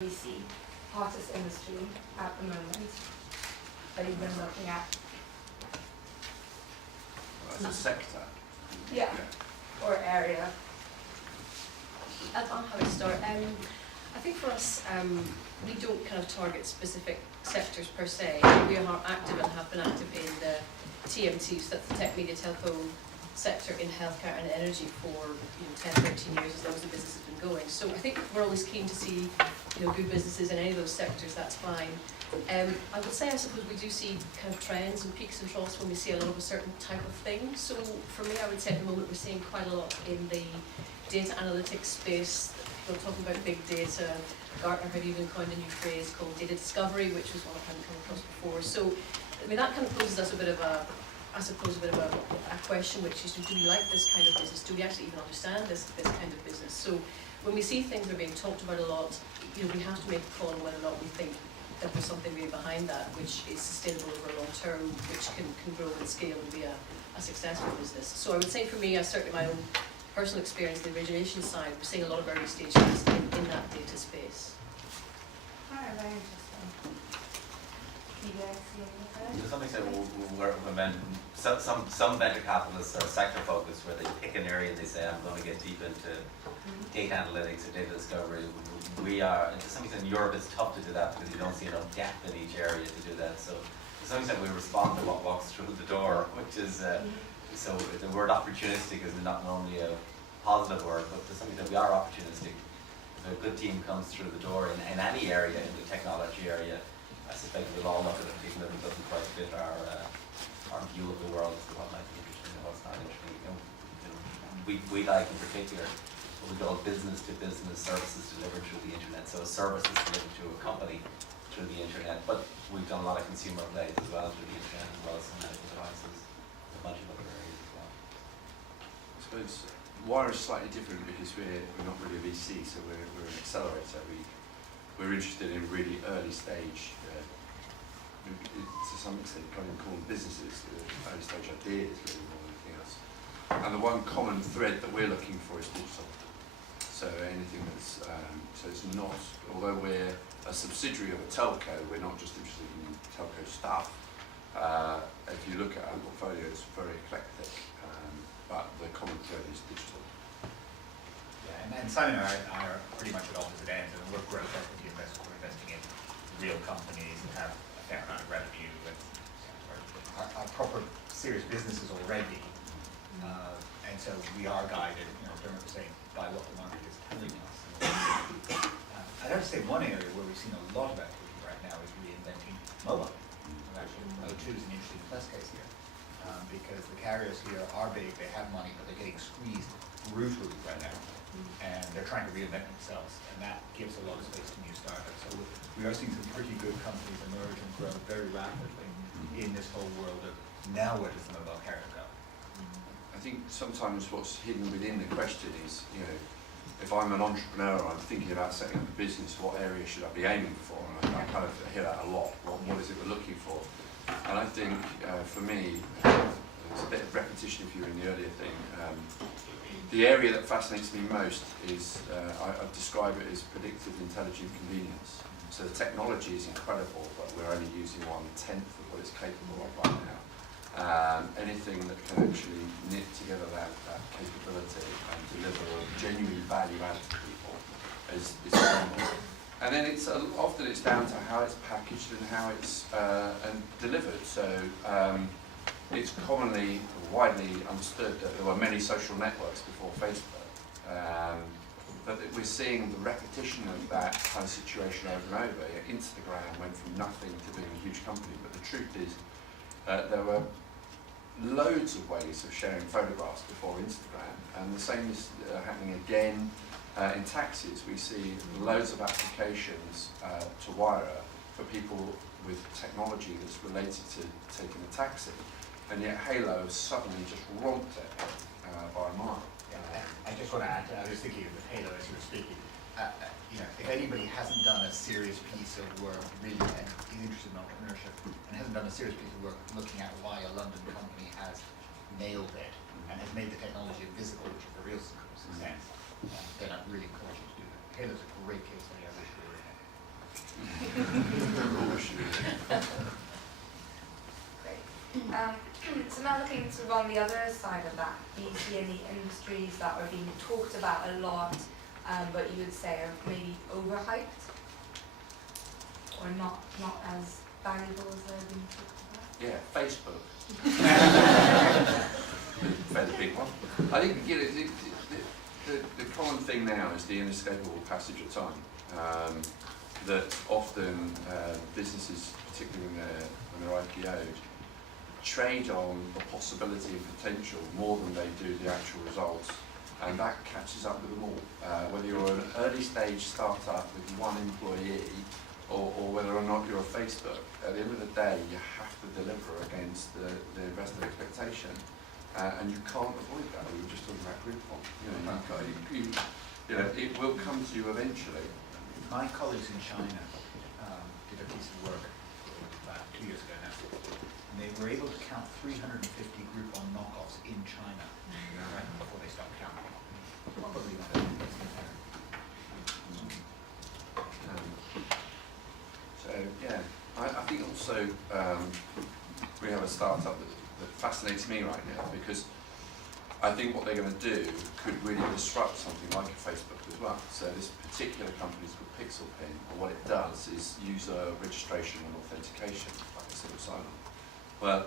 we see hottest industry at the moment that you've been looking at? As a sector? Yeah. Or area? I'll have a start. I think for us, we don't kind of target specific sectors per se. We are active and have been active in the TMT, so that's the tech, media, telco sector in healthcare and energy for 10, 13 years, as long as the business has been going. So I think we're always keen to see good businesses in any of those sectors. That's fine. I would say, I suppose, we do see kind of trends and peaks and troughs when we see a lot of a certain type of thing. So for me, I would say at the moment we're seeing quite a lot in the data analytics space. People talking about big data. Gartner had even coined a new phrase called data discovery, which was one I hadn't come across before. So I mean, that kind of poses us a bit of a question, which is, do we like this kind of business? Do we actually even understand this kind of business? So when we see things that are being talked about a lot, we have to make a call on whether or not we think that there's something really behind that which is sustainable over a long term, which can grow and scale and be a successful business. So I would say for me, certainly my own personal experience, the origination side, we're seeing a lot of early stage things in that data space. Alright, very interesting. You guys see anything? To some extent, some venture capitalists are sector focused, where they pick an area and they say, I'm going to get deep into data analytics or data discovery. We are, to some extent, in Europe it's tough to do that because you don't see enough gap in each area to do that. So to some extent we respond to what walks through the door, which is, so the word opportunistic is not normally a positive word, but to some extent we are opportunistic. If a good team comes through the door in any area, in the technology area, I suspect we'll all look at it even if it doesn't quite fit our view of the world as to what might be interesting and what's not interesting. We like in particular what we call business to business services delivered through the internet. So services delivered to a company through the internet, but we've done a lot of consumer plays as well through the internet, as well as some medical devices, a bunch of other areas as well. I suppose Wire is slightly different because we're not really a VC, so we're an accelerator. We're interested in really early stage, to some extent, you can't even call them businesses, early stage ideas really more than anything else. And the one common thread that we're looking for is digital. So anything that's, so it's not, although we're a subsidiary of a telco, we're not just interested in telco stuff. If you look at our portfolio, it's very eclectic, but the common thread is digital. Yeah, and Simon and I are pretty much at opposite ends, and we're growth equity investors. We're investing in real companies that have a fair amount of revenue and are proper serious businesses already. And so we are guided, Dermot was saying, by what the market is telling us. I'd have to say one area where we've seen a lot of activity right now is reinventing mobile. And actually, O2 is an interesting plus case here, because the carriers here are big, they have money, but they're getting squeezed brutally right now. And they're trying to reinvent themselves, and that gives a lot of space to new startups. So we are seeing some pretty good companies emerge and grow very rapidly in this whole world of now where does the mobile carrier go? I think sometimes what's hidden within the question is, if I'm an entrepreneur, I'm thinking about setting up a business, what area should I be aiming for? And I kind of hear that a lot. What is it we're looking for? And I think for me, it's a bit of repetition if you're in the earlier thing. The area that fascinates me most is, I'd describe it as predictive intelligent convenience. So the technology is incredible, but we're only using 1/10 of what it's capable of right now. Anything that can actually knit together that capability and deliver genuine value out to people is phenomenal. And then often it's down to how it's packaged and how it's and delivered. So it's commonly, widely understood that there were many social networks before Facebook, but we're seeing the repetition of that kind of situation over and over. Instagram went from nothing to being a huge company, but the truth is there were loads of ways of sharing photographs before Instagram, and the same is happening again in taxis. We see loads of applications to Wire for people with technology that's related to taking a taxi, and yet Halo has suddenly just romped it by a mile. Yeah, I just want to add, I was thinking of the Halo as you were speaking. If anybody hasn't done a serious piece of work, really, and is interested in entrepreneurship, and hasn't done a serious piece of work looking at why a London company has nailed it and has made the technology invisible, which is the real success, then I'd really encourage you to do that. Halo's a great case study. I wish we were in it. Great. So now looking sort of on the other side of that, do you see any industries that are being talked about a lot, but you would say are maybe overhyped, or not as valuable as they're being talked about? Yeah, Facebook. Fairly big one. I think the common thing now is the inescapable passage of time. That often businesses, particularly when they're IPO'd, trade on the possibility and potential more than they do the actual results, and that catches up with them all. Whether you're an early stage startup with one employee, or whether or not you're a Facebook, at the end of the day, you have to deliver against the investor expectation, and you can't avoid that. We were just talking about Groupon. It will come to you eventually. My colleagues in China did a piece of work about 2 years ago now, and they were able to count 350 Groupon knockoffs in China right before they stopped counting. Probably not everything's compared. So yeah, I think also we have a startup that fascinates me right now, because I think what they're going to do could really disrupt something like a Facebook as well. So this particular company is called PixelPin, and what it does is user registration and authentication, like a single sign-on. Well,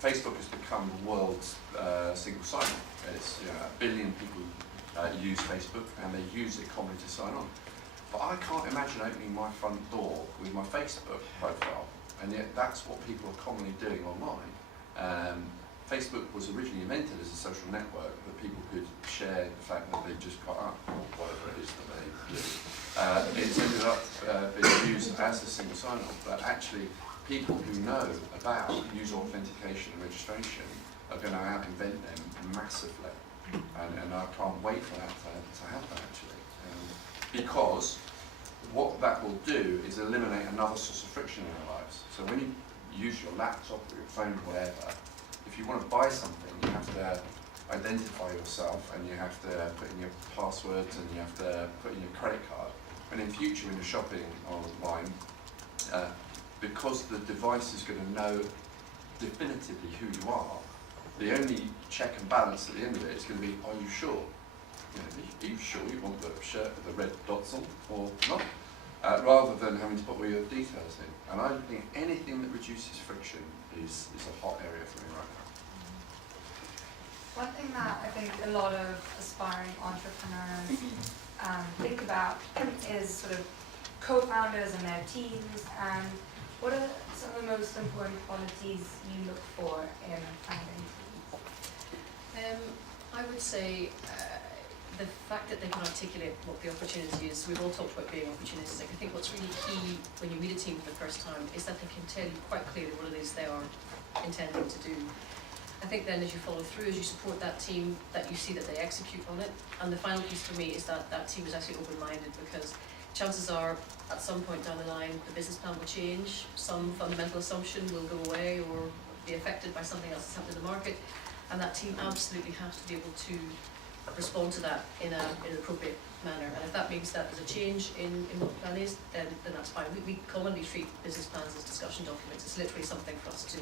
Facebook has become the world's single sign-on. It's 1 billion people use Facebook, and they use it commonly to sign on. But I can't imagine opening my front door with my Facebook profile, and yet that's what people are commonly doing online. Facebook was originally invented as a social network that people could share the fact that they just got up, or whatever it is that they do. It's ended up being used as a single sign-on, but actually people who know about user authentication and registration are going to out-invent them massively. And I can't wait for that to happen, actually. Because what that will do is eliminate another source of friction in our lives. So when you use your laptop or your phone or whatever, if you want to buy something, you have to identify yourself, and you have to put in your passwords, and you have to put in your credit card. And in future, when you're shopping online, because the device is going to know definitively who you are, the only check and balance at the end of it is going to be, are you sure? Are you sure you want the shirt with the red dots on or not? Rather than having to put all your details in. And I think anything that reduces friction is a hot area for me right now. One thing that I think a lot of aspiring entrepreneurs think about is sort of co-founders and their teams, and what are some of the most important qualities you look for in founding teams? I would say the fact that they can articulate what the opportunity is. We've all talked about being opportunistic. I think what's really key when you meet a team for the first time is that they can tell you quite clearly what it is they are intending to do. I think then as you follow through, as you support that team, that you see that they execute on it. And the final piece for me is that that team is actually open-minded, because chances are at some point down the line the business plan will change, some fundamental assumption will go away or be affected by something else that's happened in the market, and that team absolutely has to be able to respond to that in an appropriate manner. And if that means that there's a change in what the plan is, then that's fine. We commonly treat business plans as discussion documents. It's literally something for us to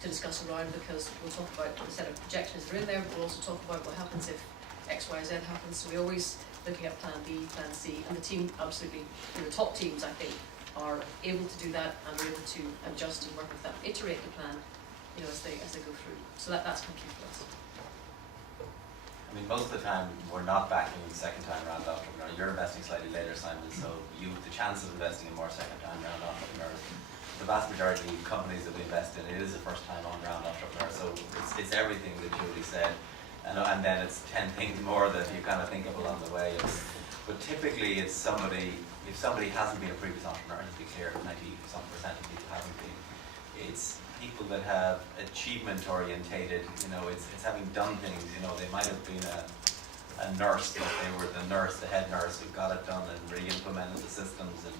discuss around, because we'll talk about the set of projections that are in there, but we'll also talk about what happens if X, Y, Z happens. So we're always looking at plan B, plan C, and the team absolutely, the top teams I think, are able to do that and are able to adjust and work with that, iterate the plan, as they go through. So that's key for us. I mean, most of the time, we're not backing the second time round entrepreneur. You're investing slightly later, Simon, so the chance of investing in more second time round entrepreneurs. The vast majority of companies that we invest in, it is a first time on round entrepreneur. So it's everything that Julie said, and then it's 10 things more that you kind of think of along the way. But typically, it's somebody. If somebody hasn't been a previous entrepreneur, to be clear, 90% of people haven't been. It's people that have achievement orientated, it's having done things, they might have been a nurse, but they were the head nurse who got it done and re-implemented the systems, and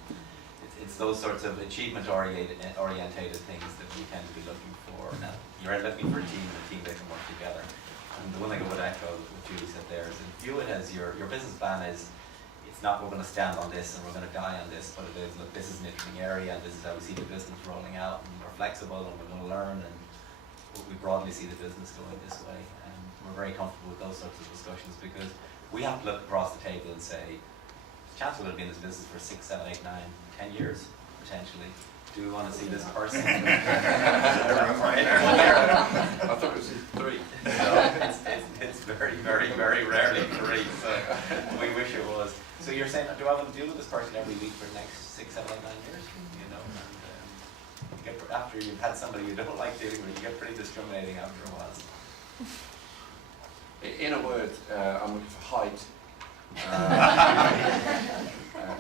it's those sorts of achievement orientated things that we tend to be looking for. Now, you're looking for a team and a team that can work together. And the one thing I would echo what Julie said there is, view it as your business plan is, it's not we're going to stand on this and we're going to die on this, but it is, look, this is an working area, and this is how we see the business rolling out, and we're flexible, and we're going to learn, and we broadly see the business going this way. And we're very comfortable with those sorts of discussions, because we have to look across the table and say, the chance we're going to be in this business for 6, 7, 8, 9, 10 years, potentially. Do we want to see this person? I thought it was 3. No, it's very, very, very rarely 3, so we wish it was. So you're saying, do I want to deal with this person every week for the next 6, 7, 8, 9 years? You know, and you get, after you've had somebody you don't like dealing with, you get pretty discriminating after a while. In a word, I'm looking for height.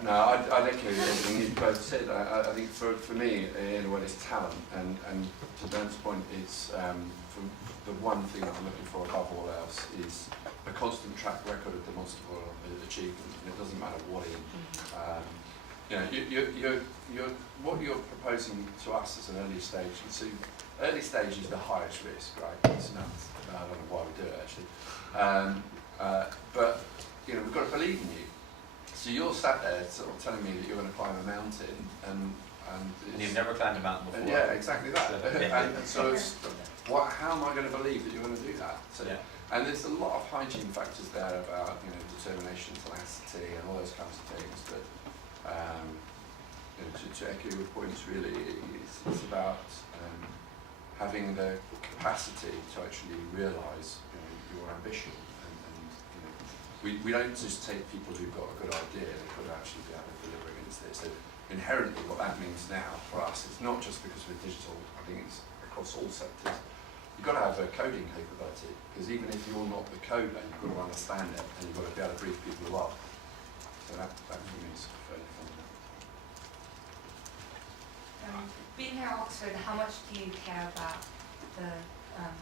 No, I'd echo everything you both said. I think for me, in a word, it's talent. And to Dan's point, it's the one thing that I'm looking for above all else is a constant track record of demonstrable achievement. And it doesn't matter what in. What you're proposing to us as an early stage, and so early stage is the highest risk, right? It's not, I don't know why we do it actually. But we've got to believe in you. So you're sat there sort of telling me that you're going to climb a mountain, and you've never climbed a mountain before. Yeah, exactly that. And so it's, how am I going to believe that you're going to do that? So, yeah. And there's a lot of hygiene factors there about determination, tenacity, and all those kinds of things. But to echo your points, really, it's about having the capacity to actually realise your ambition. We don't just take people who've got a good idea, they could actually be able to deliver against it. So inherently what that means now for us, it's not just because we're digital, I think it's across all sectors. You've got to have a coding capability, because even if you're not the coder, you've got to understand it, and you've got to be able to brief people up. So that for me is fairly fundamental. Being here at Oxford, how much do you care about the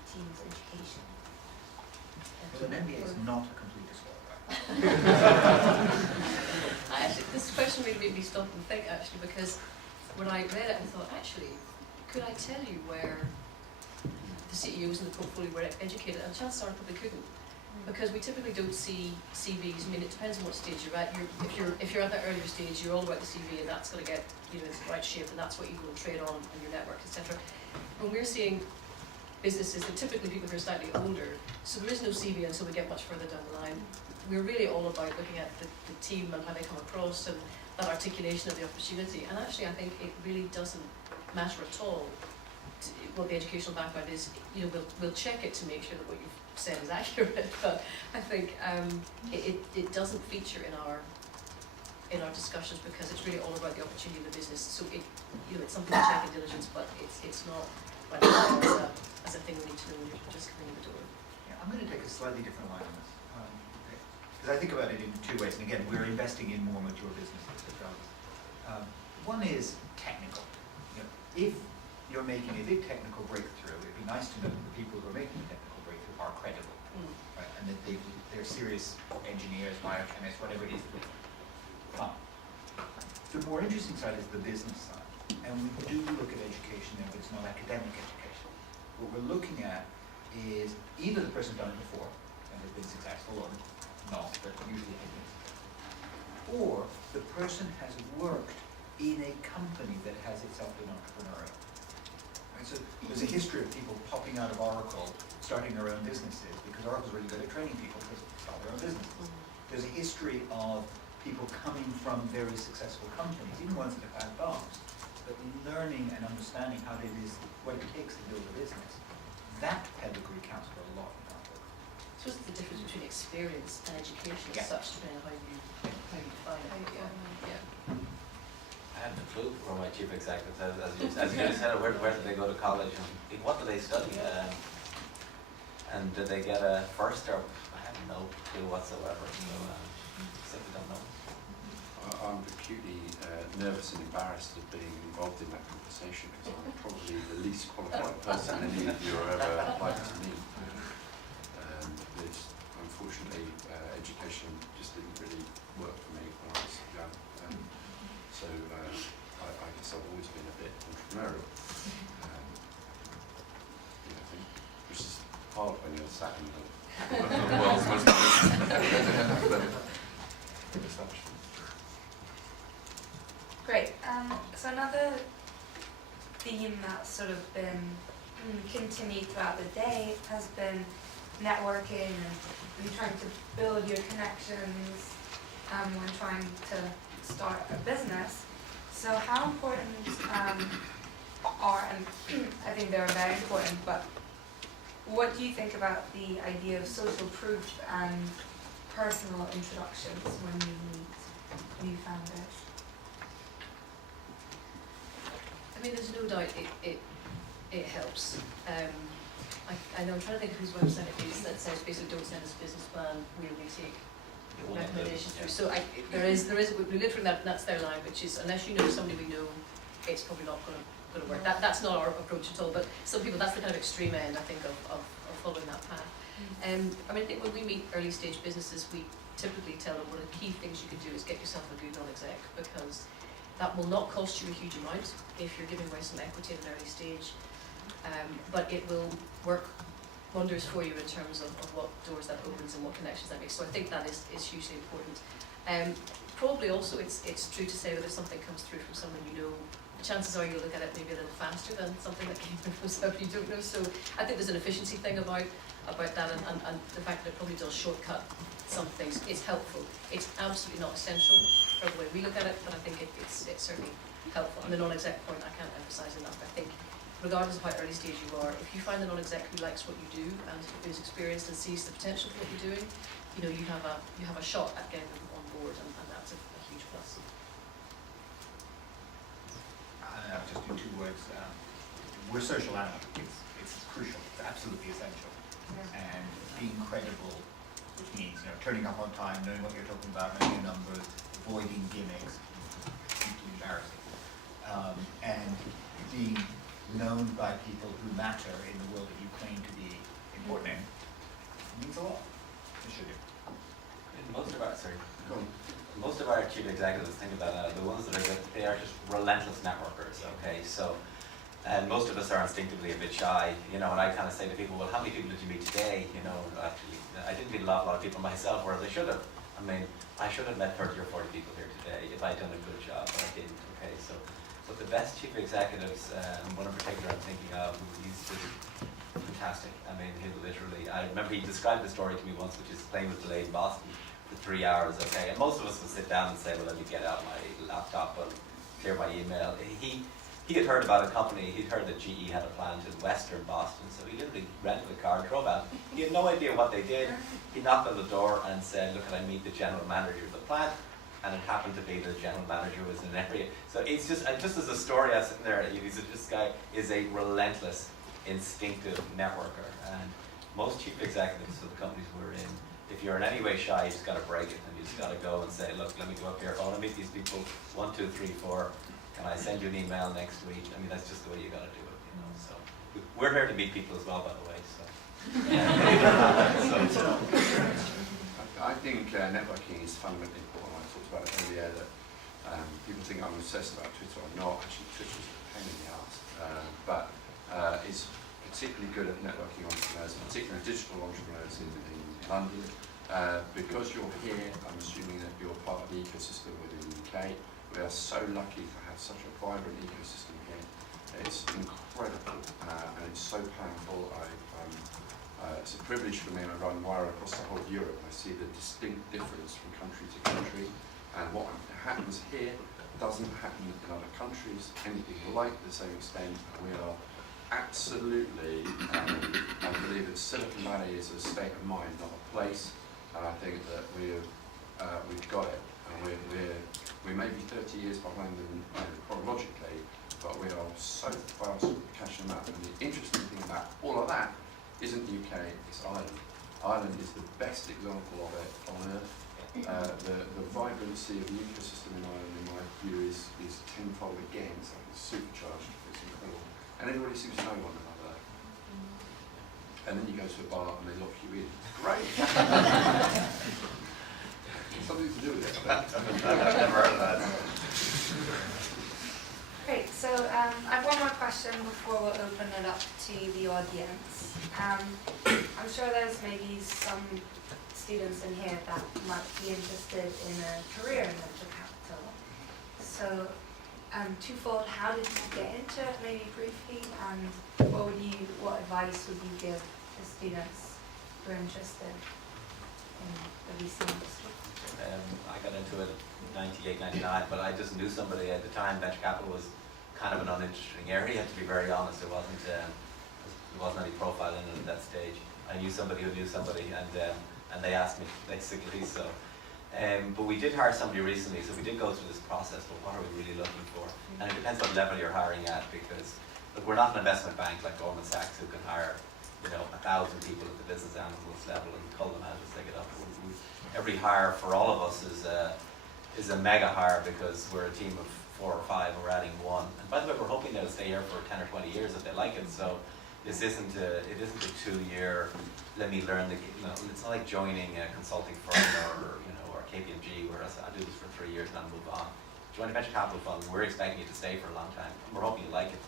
team's education? Well, an MBA is not a complete disclosure. This question really made me stop and think, actually, because when I read it, I thought, actually, could I tell you where the CEOs in the portfolio were educated? And chances are I probably couldn't, because we typically don't see CVs. I mean, it depends on what stage you're at. If you're at that earlier stage, you're all about the CV, and that's going to get into the right shape, and that's what you go and trade on in your network, etc. When we're seeing businesses, they're typically people who are slightly older, so there is no CV until we get much further down the line. We're really all about looking at the team and how they come across and that articulation of the opportunity. And actually, I think it really doesn't matter at all what the educational background is. We'll check it to make sure that what you've said is accurate. But I think it doesn't feature in our discussions, because it's really all about the opportunity of the business. So it's something to check in diligence, but it's not as a thing we need to know when you're just coming in the door. Yeah, I'm going to take a slightly different line on this. Because I think about it in 2 ways, and again, we're investing in more mature businesses. One is technical. If you're making a big technical breakthrough, it'd be nice to know that the people who are making the technical breakthrough are credible, right? And that they're serious engineers, biochemists, whatever it is. Fine. The more interesting side is the business side, and we do look at education there, but it's not academic education. What we're looking at is either the person's done it before and has been successful, or not, but usually has been successful, or the person has worked in a company that has itself been entrepreneurial. Right? So there's a history of people popping out of Oracle, starting their own businesses, because Oracle's really good at training people to start their own businesses. There's a history of people coming from very successful companies, even ones that have had bombs, but learning and understanding how it is, what it takes to build a business. That pedigree counts for a lot in our work. So it's the difference between experience and education as such, depending on how you define it. Yeah. I had the clue from my chief executive, as you said, where did they go to college, and what do they study, and did they get a first, or I have no clue whatsoever, so simply don't know. I'm acutely nervous and embarrassed of being involved in that conversation, because I'm probably the least qualified person any of you are ever likely to meet. Unfortunately, education just didn't really work for me when I was young. So I guess I've always been a bit entrepreneurial. Which is hard when you're sat in the world's most Great. So another theme that's sort of been continued throughout the day has been networking and trying to build your connections when trying to start a business. So how important are, and I think they're very important, but what do you think about the idea of social proof and personal introductions when you meet new founders? I mean, there's no doubt it helps. I know, I'm trying to think of whose website it is that says basically don't send us a business plan, we only take recommendations through. So there is, we literally, that's their line, which is unless you know somebody we know, it's probably not going to work. That's not our approach at all, but some people, that's the kind of extreme end, I think, of following that path. I mean, I think when we meet early stage businesses, we typically tell them one of the key things you can do is get yourself a good non-exec, because that will not cost you a huge amount if you're giving away some equity at an early stage, but it will work wonders for you in terms of what doors that opens and what connections that makes. So I think that is hugely important. Probably also it's true to say that if something comes through from someone you know, the chances are you'll look at it maybe a little faster than something that came from somebody you don't know. So I think there's an efficiency thing about that, and the fact that it probably does shortcut some things is helpful. It's absolutely not essential for the way we look at it, but I think it's certainly helpful. And the non-exec point I can't emphasise enough. I think regardless of how early stage you are, if you find a non-exec who likes what you do and who is experienced and sees the potential for what you're doing, you know, you have a shot at getting them on board, and that's a huge plus. I'll just do 2 words. We're social animals. It's crucial. It's absolutely essential. And being credible, which means, you know, turning up on time, knowing what you're talking about, knowing your numbers, avoiding gimmicks, deeply embarrassing, and being known by people who matter in the world that you claim to be important in means a lot. It should do. Most of our chief executives, think about that, the ones that are good, they are just relentless networkers, okay? So, and most of us are instinctively a bit shy, you know, and I kind of say to people, well, how many people did you meet today? You know, actually, I didn't meet a lot of people myself, whereas I should have. I mean, I should have met 30 or 40 people here today if I'd done a good job, but I didn't, okay? So, but the best chief executives, one in particular I'm thinking of, he's just fantastic. I mean, he literally, I remember he described the story to me once, which is plane was delayed in Boston for 3 hours, okay? And most of us would sit down and say, well, let me get out my laptop and clear my email. He had heard about a company, he'd heard that GE had a plant in western Boston, so he literally rented a car, drove out. He had no idea what they did. He knocked on the door and said, look, can I meet the general manager of the plant? And it happened to be the general manager was in an area. So it's just as a story, I was sitting there, this guy is a relentless, instinctive networker. And most chief executives of the companies we're in, if you're in any way shy, you just got to break it, and you just got to go and say, look, let me go up here. I want to meet these people, 1, 2, 3, 4. Can I send you an email next week? I mean, that's just the way you got to do it, you know. So we're here to meet people as well, by the way. So, I think networking is fundamentally important. I talked about it earlier that people think I'm obsessed about Twitter. I'm not. Actually, Twitter's a pain in the ass. But it's particularly good at networking entrepreneurs, and particularly digital entrepreneurs in London. Because you're here, I'm assuming that you're part of the ecosystem within the UK. We are so lucky to have such a vibrant ecosystem here. It's incredible and it's so powerful. It's a privilege for me. I run Wire across the whole of Europe. I see the distinct difference from country to country, and what happens here doesn't happen in other countries anything like the same extent. We are absolutely, I believe that Silicon Valley is a state of mind, not a place, and I think that we've got it. And we may be 30 years behind them chronologically, but we are so fast catching them up. And the interesting thing about all of that isn't the UK, it's Ireland. Ireland is the best example of it on earth. The vibrancy of the ecosystem in Ireland, in my view, is tenfold again. It's like it's supercharged. It's incredible. And everybody seems to know one another. And then you go to a bar and they lock you in. Great! Something to do with it. I've never heard of that. Great, so I have one more question before we'll open it up to the audience. I'm sure there's maybe some students in here that might be interested in a career in venture capital. So twofold. How did you get into it, maybe briefly, and what advice would you give to students who are interested in the VC industry? I got into it in 98, 99, but I just knew somebody at the time. Venture capital was kind of an uninteresting area, to be very honest. There wasn't any profile in it at that stage. I knew somebody who knew somebody, and they asked me, basically. So, but we did hire somebody recently, so we did go through this process. But what are we really looking for? And it depends what level you're hiring at, because look, we're not an investment bank like Goldman Sachs, who can hire 1,000 people at the business analyst level and cull them out as they get up. Every hire for all of us is a mega hire, because we're a team of 4 or 5 and we're adding 1. And by the way, we're hoping they'll stay here for 10 or 20 years if they like it. So this isn't a 2-year, let me learn it's not like joining a consulting firm or KPMG, where I'll do this for 3 years and I'll move on. Join a venture capital fund, we're expecting you to stay for a long time, and we're hoping you like it.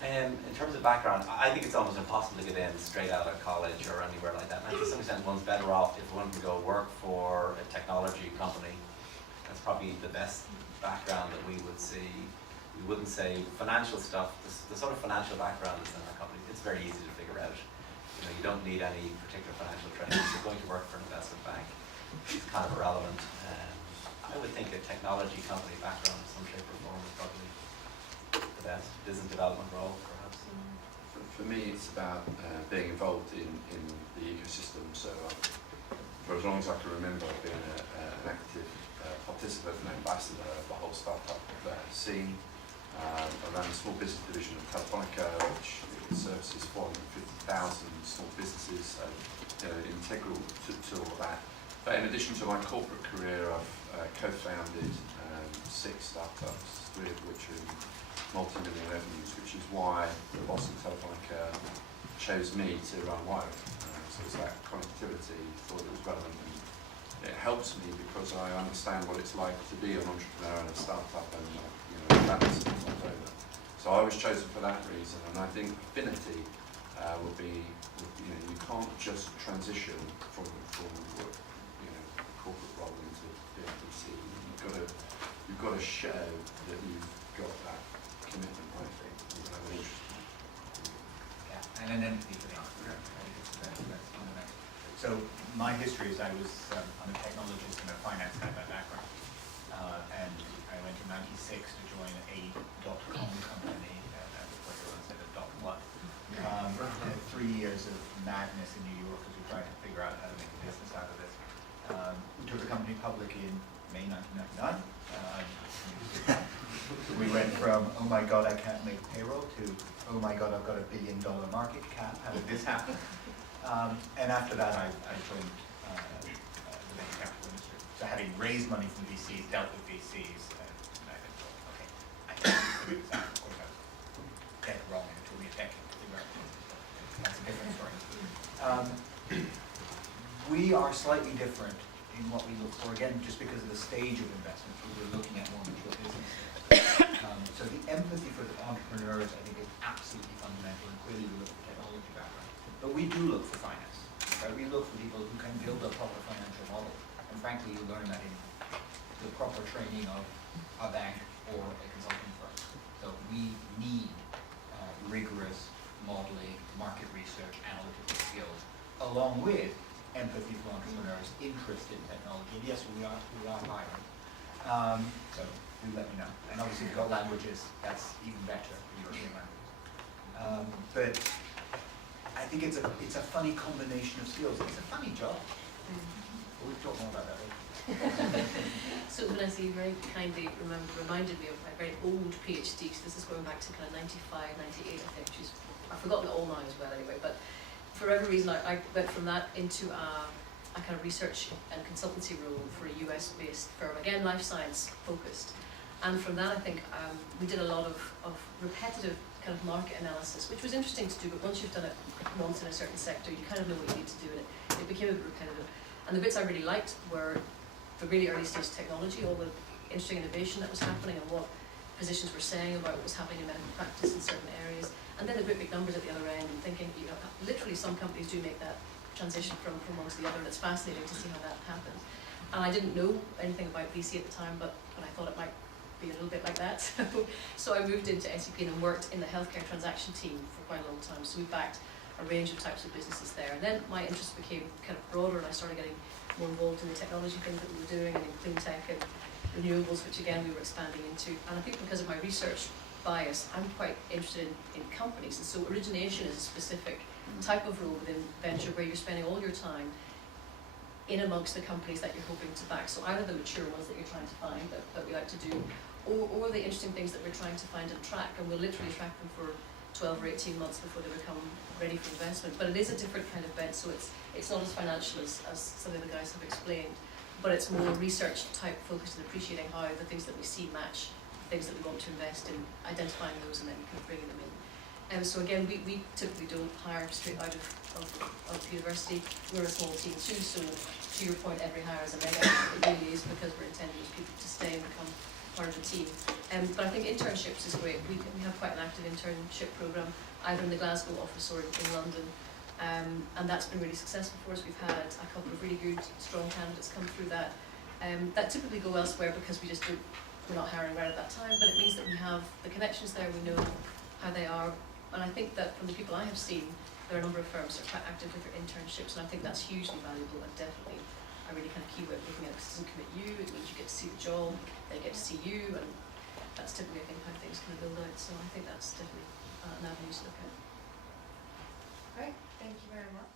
In terms of background, I think it's almost impossible to get in straight out of college or anywhere like that. And to some extent, one's better off if one can go work for a technology company. That's probably the best background that we would see. We wouldn't say financial stuff. The sort of financial background is in our company. It's very easy to figure out. You don't need any particular financial training. If you're going to work for an investment bank, it's kind of irrelevant. I would think a technology company background of some shape or form is probably the best. Business development role, perhaps. For me, it's about being involved in the ecosystem. So for as long as I can remember, I've been an active participant and ambassador of the whole startup scene. I ran the small business division of Telefonica, which services 450,000 small businesses, so integral to all that. But in addition to my corporate career, I've co-founded 6 startups, 3 of which are multi-million revenues, which is why the boss of Telefonica chose me to run Wire. So it's that connectivity, thought it was relevant, and it helps me because I understand what it's like to be an entrepreneur in a startup and balance it all over. So I was chosen for that reason, and I think affinity would be you can't just transition from corporate role into VC. You've got to show that you've got that commitment, I think, you have an interest. Yeah, and an empathy for the entrepreneur. I think that's fundamental. So my history is I was I'm a technologist and a finance guy by background, and I went in '96 to join a .com company. That was what everyone said, a .1. 3 years of madness in New York as we tried to figure out how to make a business out of this. We took the company public in May 1999. We went from, oh my God, I can't make payroll, to, oh my God, I've got $1 billion market cap. How did this happen? And after that, I joined the venture capital industry. So having raised money from VCs, dealt with VCs, and I thought, okay, I can figure this out. Of course, I was dead wrong, and it took me a decade to figure out. That's a different story. We are slightly different in what we look for, again, just because of the stage of investment. We're looking at more mature businesses. So the empathy for the entrepreneurs, I think, is absolutely fundamental, and clearly we look for technology background. But we do look for finance. Right? We look for people who can build a proper financial model. And frankly, you learn that in the proper training of a bank or a consulting firm. So we need rigorous modeling, market research, analytical skills, along with empathy for entrepreneurs, interest in technology. And yes, we are hiring. So do let me know. And obviously, if you've got languages, that's even better, European languages. But I think it's a funny combination of skills. It's a funny job. We'll talk more about that later. So Vanessa, you very kindly reminded me of my very old PhD. So this is going back to kind of 95, 98, I think, which is, I've forgotten it all now as well anyway, but for whatever reason I went from that into a kind of research and consultancy role for a US-based firm, again life science focused. And from that I think we did a lot of repetitive kind of market analysis, which was interesting to do, but once you've done it once in a certain sector, you kind of know what you need to do, and it became a bit repetitive. And the bits I really liked were the really early stage technology, all the interesting innovation that was happening and what physicians were saying about what was happening in medical practice in certain areas. And then the big numbers at the other end, and thinking, literally some companies do make that transition from one to the other, and it's fascinating to see how that happens. And I didn't know anything about VC at the time, but I thought it might be a little bit like that. So I moved into SAP and worked in the healthcare transaction team for quite a long time. So we backed a range of types of businesses there. And then my interest became kind of broader, and I started getting more involved in the technology things that we were doing, and in clean tech and renewables, which again we were expanding into. And I think because of my research bias, I'm quite interested in companies. And so origination is a specific type of role within venture where you're spending all your time in amongst the companies that you're hoping to back. So either the mature ones that you're trying to find that we like to do, or the interesting things that we're trying to find and track, and we'll literally track them for 12 or 18 months before they become ready for investment. But it is a different kind of bet, so it's not as financial as some of the guys have explained, but it's more research type focused and appreciating how the things that we see match the things that we want to invest in, identifying those and then kind of bringing them in. So again, we typically don't hire straight out of university. We're a small team too, so to your point, every hire is a mega. It really is, because we're intending for people to stay and become part of the team. But I think internships is great. We have quite an active internship program, either in the Glasgow office or in London. And that's been really successful for us. We've had a couple of really good, strong candidates come through that. That typically go elsewhere because we're not hiring right at that time, but it means that we have the connections there, we know how they are. And I think that from the people I have seen, there are a number of firms that are quite active with their internships, and I think that's hugely valuable and definitely a really kind of key way of looking at it, because it doesn't commit you, it means you get to see the job, they get to see you, and that's typically, I think, how things kind of build out. So I think that's definitely an avenue to look at. Great, thank you very much.